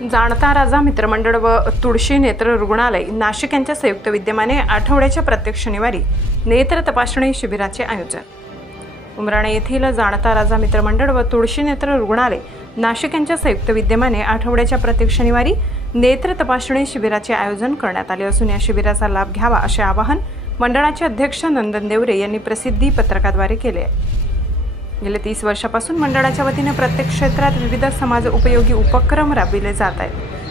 जाणता राजा मित्रमंडळ व तुळशी नेत्र रुग्णालय नाशिक यांच्या संयुक्त विद्यमाने आठवड्याच्या प्रत्येक शनिवारी नेत्र तपासणी शिबिराचे आयोजन. उमराणे येथील जाणता राजा मित्रमंडळ व तुळशी नेत्र रुग्णालय नाशिक यांच्या संयुक्त विद्यमाने आठवड्याच्या प्रत्येक शनिवारी नेत्र तपासणी शिबिराचे आयोजन करण्यात आले असून या शिबिराचा लाभ घ्यावा असे आवाहन मंडळाचे अध्यक्ष नंदन देवरे यांनी प्रसिद्धी पत्रकाद्वारे केले आहे. गेल्या तीस वर्षापासून मंडळाच्या वतीने प्रत्येक क्षेत्रात विविध समाज उपयोगी उपक्रम राबविले जात आहेत.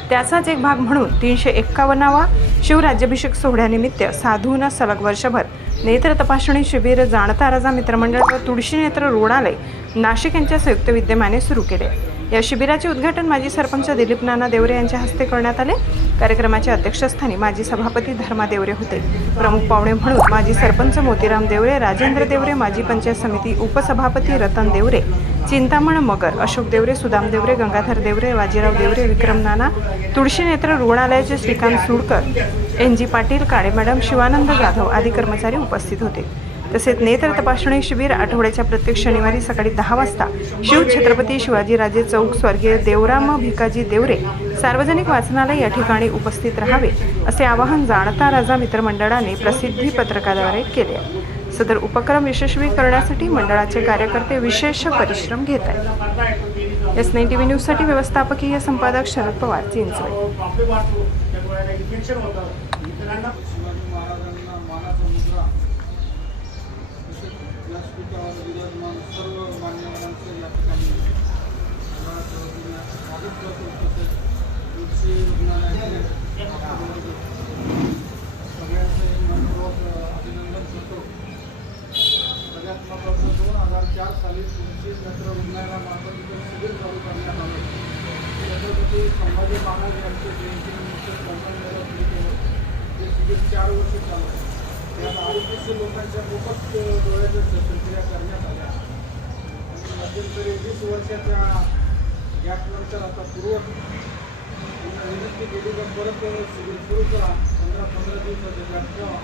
त्याचाच एक भाग म्हणून तीनशे एक्कावन्नावा शिवराज्याभिषेक सोहळ्यानिमित्त साधून सलग वर्षभर नेत्र तपासणी शिबिर जाणता राजा मित्रमंडळ व तुळशी नेत्र रुग्णालय नाशिक यांच्या संयुक्त विद्यमाने सुरू केले. या शिबिराचे उद्घाटन माजी सरपंच दिलीप नाना देवरे यांच्या हस्ते करण्यात आले. कार्यक्रमाच्या अध्यक्षस्थानी माजी सभापती धर्मा देवरे होते. प्रमुख पाहुणे म्हणून माजी सरपंच मोतीराम देवरे राजेंद्र देवरे माजी पंचायत समिती उपसभापती रतन देवरे चिंतामण मगर अशोक देवरे सुदाम देवरे गंगाधर देवरे बाजीराव देवरे विक्रम नाना तुळशी नेत्र रुग्णालयाचे Shrikant Sudkar N G Patil Kale madam Shivanand Jadhav आदी कर्मचारी उपस्थित होते. तसेच नेत्र तपासणी शिबिर आठवड्याच्या प्रत्येक शनिवारी सकाळी दहा वाजता. शिव छत्रपती शिवाजीराजे चौक स्वर्गीय देवराम भिकाजी देवरे सार्वजनिक वाचनालय या ठिकाणी उपस्थित राहावे असे आवाहन जाणता राजा मित्रमंडळाने प्रसिद्धी पत्रकाद्वारे केले. सदर उपक्रम यशस्वी करण्यासाठी मंडळाचे कार्यकर्ते विशेष परिश्रम घेत आहेत. एस नाईन टी व्ही न्यूजसाठी व्यवस्थापकीय संपादक शरद पवार चिंचवड. व्यासपीठावर विराजमान सर्व मान्यवरांचं या ठिकाणी स्वागत करतो. तसेच तुळशी रुग्णालयाचे सगळ्यांचे मनपूर्वक अभिनंदन करतो. सगळ्यात महत्त्वाचं दोन हजार चार साली तुळशी नेत्र रुग्णालयामार्फत इथं शिबिर चालू करण्यात आलं. छत्रपती संभाजी महाराज यांचे जयंतीनिमित्त संगमनेर केलं जे शिबिर चार वर्ष चालू त्यात अडीचशे लोकांच्या मोफत अ, डोळ्याच्या शस्त्रक्रिया करण्यात आल्या आणि मध्यंतरी वीस वर्षाच्या गॅपनंतर आता पूर्व त्यांना विनंती केली का परत शिबिर सुरू करा पंधरा पंधरा दिवसाचं गॅप ठेवा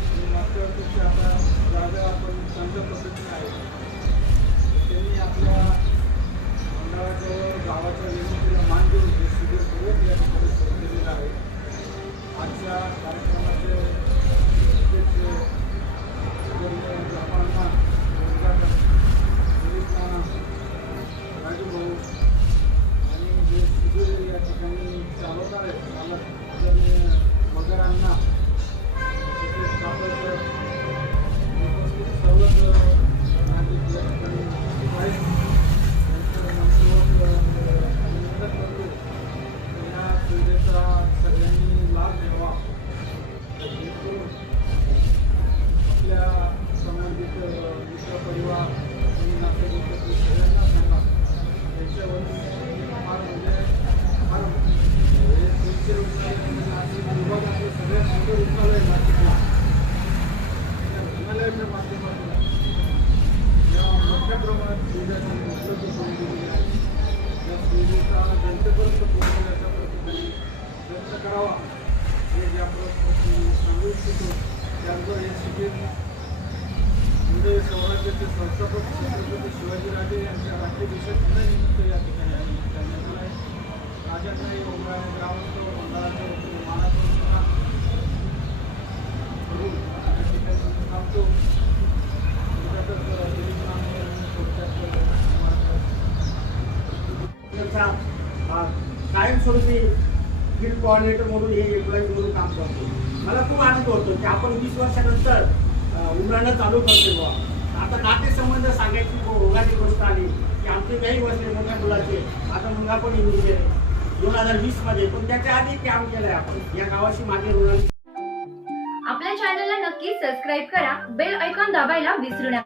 आणि मागच्या वर्षी आता जागा आपण चांगल्या पद्धतीने आहे त्यांनी आपल्या मंडळाच्या विभागातलं सगळ्यात माध्यमातून मोठ्या प्रमाणात सुविधा उपलब्ध करून दिलेली आहे या सुविधेचा जनतेपर्यंत पोहोचवण्याचा प्रत्येकाने प्रयत्न करावा हे ज्या सांगू इच्छितो त्याचबरोबर हे शिबिर स्वराज्याचे संस्थापक छत्रपती शिवाजीराजे यांच्या राज्याभिषेक या ठिकाणी आयोजित करण्यात आलं आहे राजांनाही उमराणे ग्रामस्थ मंडळाच्या वतीने मानाचा मुद्रा करून या ठिकाणी थांबतो त्याच्यातच दिलीप नामे यांनी थोडक्यात मार्गदर्शन त्याचा अ, कायमस्वरूपी फील्ड कॉर्डिनेटर म्हणून हे एम्प्लॉई म्हणून काम करतो. मला खूप आनंद होतो की आपण वीस वर्षानंतर अ, चालू करतो बुवा. आता नातेसंबंध सांगायची गो- ओघाची गोष्ट आली की आमचे काही बसले मोठ्या मुलाचे आता मुलगा पण इंजिनियर आहे. दोन हजार वीसमध्ये पण त्याच्या आधी काम केलं आहे आपण. या गावाशी मागे ऋण आपल्या चॅनलला नक्की सबस्क्राईब करा बेल ऐकॉन दाबायला विसरू नका.